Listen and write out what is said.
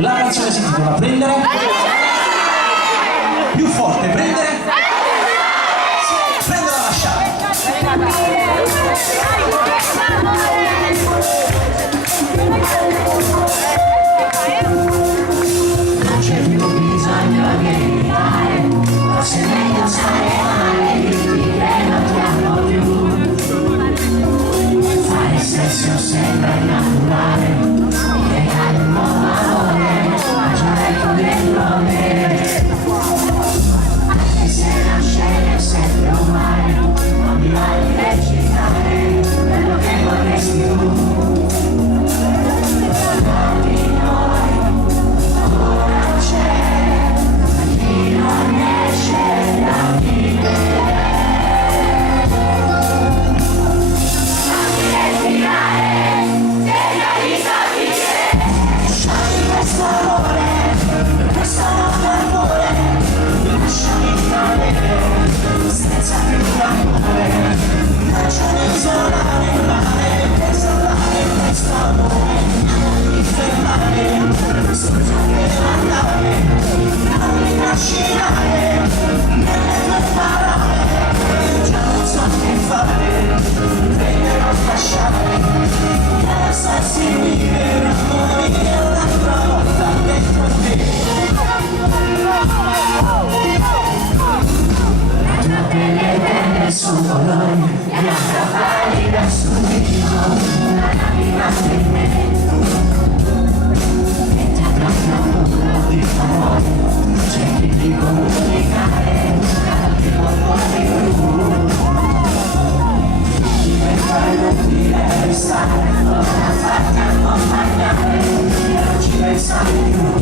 La canzone si intitola Prendere. Più forte, prendere. Prendere o lasciare. Non c'è più bisogno di evitare, forse è meglio stare male di dire non ti amo più. Fare sesso sembra innaturale, mi regali un nuovo amore, ma già ecco dentro me. Anche se nascere è sempre umano, non mi va di recitare quello che vorresti tu. Su colore, bianca pallida sul viso, una lacrima in me. Metti proprio un muro di favore, cerchi di comunicare, altri colori blu. Per fare utile restare, ora farti accompagnare, non ci pensare più.